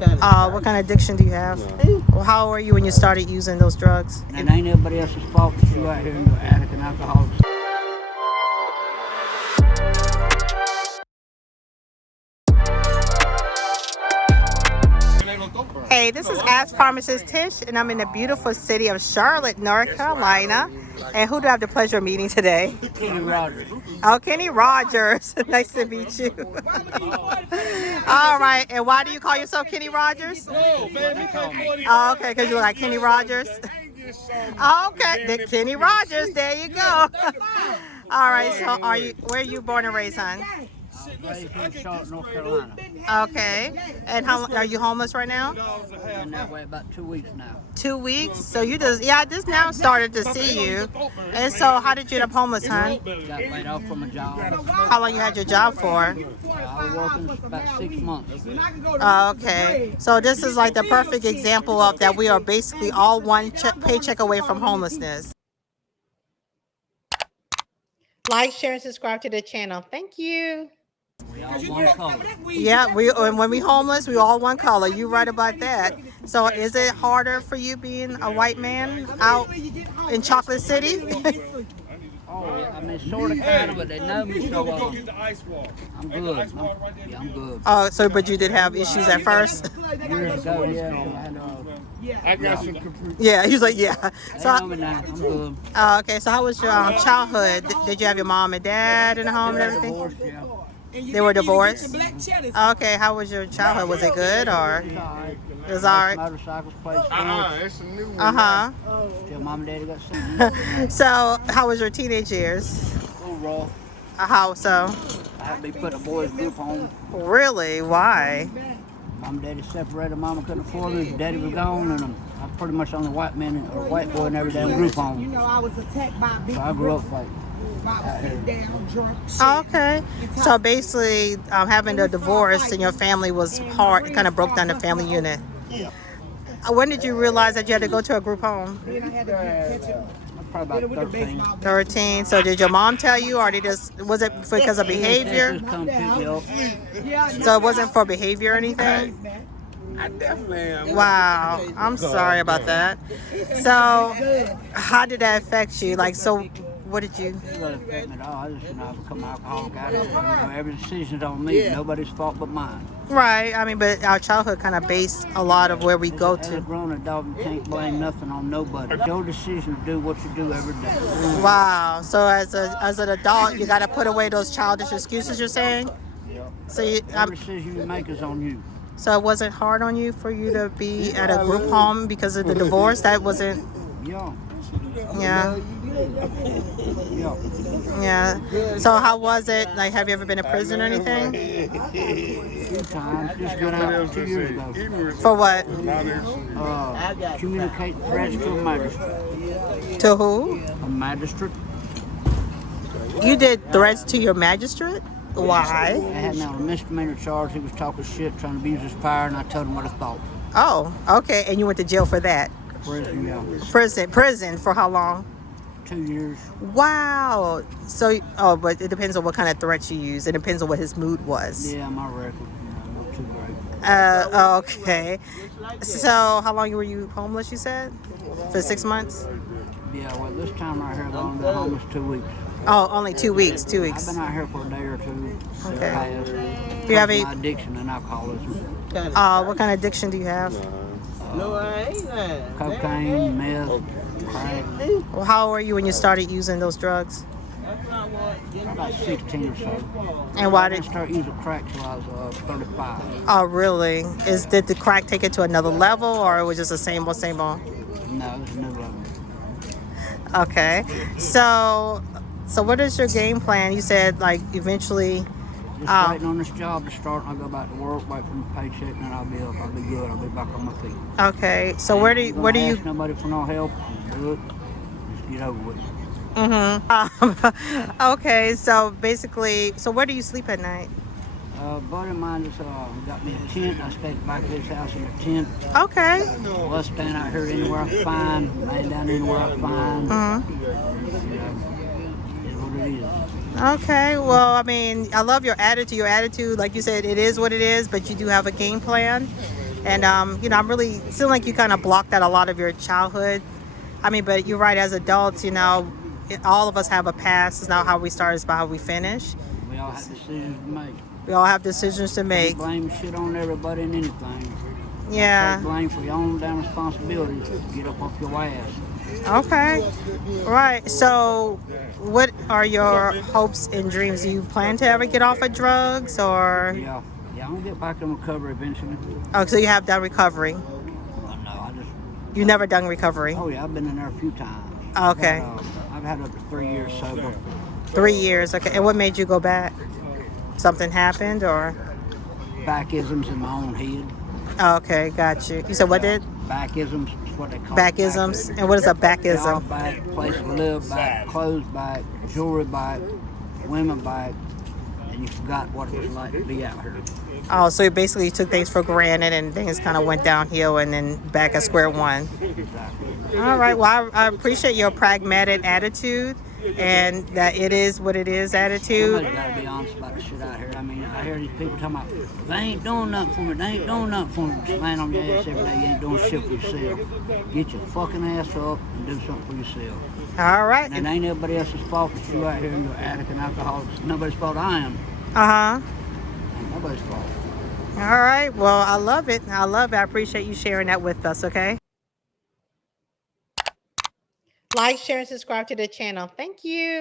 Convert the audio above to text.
What kind of addiction do you have? Well, how old were you when you started using those drugs? And ain't everybody else's fault that you out here and you're an addict and alcoholic. Hey, this is askrphtish, and I'm in the beautiful city of Charlotte, North Carolina. And who do I have the pleasure of meeting today? Kenny Rodgers. Oh, Kenny Rodgers. Nice to meet you. All right. And why do you call yourself Kenny Rodgers? Oh, okay, because you're like Kenny Rodgers. Okay, Kenny Rodgers. There you go. All right. So, where are you born and raised, hon? Raised in Charlotte, North Carolina. Okay. And how are you homeless right now? Been that way about 2 weeks now. 2 weeks? So you I just now started to see you. And so how did you end up homeless, hon? Got laid off from a job. How long you had your job for? I was working about 6 months. Okay. So this is like the perfect example of that we are basically all one paycheck away from homelessness. Like, share, and subscribe to the channel. Thank you. We all one color. Yeah, and when we homeless, we all one color. You're right about that. So is it harder for you being a white man out in Chocolate City? Oh, yeah. I mean, sort of, kind of, but they know me so well. I'm good. I'm good. Oh, so but you did have issues at first? Years ago, yeah. I got some complete. Yeah, he was like, yeah. So, I'm good. okay, so how was your childhood? Did you have your mom and dad in the home and everything? Divorced, yeah. They were divorced? Okay, how was your childhood? Was it good or? It was all right. Motorcycles, played sports. It's a new one. Uh-huh. Till mom and daddy got sick. So, how was your teenage years? A little rough. How so? I had to be put in a boys group home. Really? Why? Mom and daddy separated. Mama couldn't afford me. Daddy was gone, and I'm pretty much the only white man or white boy in every damn group home. You know, I was attacked by a big So I grew up like. down drunk. Okay. So basically, having the divorce in your family was hard. It kind of broke down the family unit. When did you realize that you had to go to a group home? Probably about 13. 13. So did your mom tell you, or was it because of behavior? Just come pick me up. So it wasn't for behavior or anything? I definitely am. Wow. I'm sorry about that. So how did that affect you? Like, so what did you? It really affect me at all. I just, I become an alcoholic out of it. Every decision's on me. Nobody's fault but mine. Right. I mean, but our childhood kind of based a lot of where we go As a to. grown adult, you can't blame nothing on nobody. It's your decision to do what you do every day. Wow. So as an adult, you got to put away those childish excuses you're saying? So Every decision you make is on you. So it wasn't hard on you for you to be at a group home because of the divorce? That wasn't... Yeah. Yeah. Yeah. Yeah. So how was it? Like, have you ever been to prison or anything? A few times. Just got out 2 years ago. For what? Communicate threats to a magistrate. To who? A magistrate? You did threats to your magistrate? I Why? had him on a misdemeanor charge. He was talking shit, trying to abuse his power, and I told him what I thought. Oh, okay. And you went to jail for that? Prison, yeah. Prison for how long? 2 years. Wow. So, but it depends on what kind of threats you use. It depends on what his mood was. Yeah, my record, not too great. Okay. So, how long were you homeless, you said? For 6 months? Yeah, well, this time right here, I've only been homeless 2 weeks. Oh, only 2 weeks. 2 I've weeks. been out here for a day or two. Okay. Past. Do you have My addiction and alcoholism. what kind of addiction do you have? Cocaine, meth, crack. Well, how old were you when you started using those drugs? About 16 or so. And why I did? didn't start using crack till I was 35. Oh, really? Did the crack take it to another level, or it was just the same old, same old? No, it was a new level. Okay. So what is your game plan? You said like eventually. Just waiting on this job to start, and I'll go back to work, wait for my paycheck, and then I'll be up. I'll be good. I'll be back on my feet. Okay. So where do you? Ask nobody for no help. Do it. Just get over with it. Okay. So basically, where do you sleep at night? A buddy of mine just got me a tent. I stayed back at his house in a tent. Okay. Well, I stand out here anywhere I can find, laying down anywhere I can find. You know, it's what it is. Okay, well, I mean, I love your attitude. Your attitude, like you said, it is what it is, but you do have a game plan. And you know, I'm really seem like you kind of blocked out a lot of your childhood. I mean, but you're right. As adults, you know, all of us have a past. It's not how we start; it's about how we finish. We all have decisions to make. We all have decisions to make. Can't blame shit on everybody and anything. Yeah. Take blame for your own damn responsibilities. Get up off your ass. Okay. Right. So, what are your hopes and dreams? Do you plan to ever get off of drugs, or? Yeah, I'm gonna get back in recovery eventually. Oh, so you have done recovery. Well, no, I just. You never done recovery. Oh yeah, I've been in there a few times. Okay. I've had up to 3 years sober. 3 years. Okay. And what made you go back? Something happened, or? Backisms in my own head. Okay, got you. You said what did? Backisms is what they call Backisms? And what is a Job backism? back, place to live back, clothes back, jewelry back, women back, and you forgot what it was like to be out here. Oh, so you basically took things for granted and things kind of went downhill and then back at square one. Exactly. All right. Well, I appreciate your pragmatic attitude and that it is what it is attitude. Somebody's got to be honest about the shit out here. I mean, I hear these people talking about, they ain't doing nothing for me, they ain't doing nothing for me. Just laying on your ass every day, you ain't doing shit for yourself. Get your fucking ass up and do something for yourself. All right. And it ain't everybody else's fault that you out here and you're an addict and alcoholic. It's nobody's fault. I am. Uh-huh. Ain't nobody's fault. All right. Well, I love it. I love it. I appreciate you sharing that with us, okay? Like, share, and subscribe to the channel. Thank you.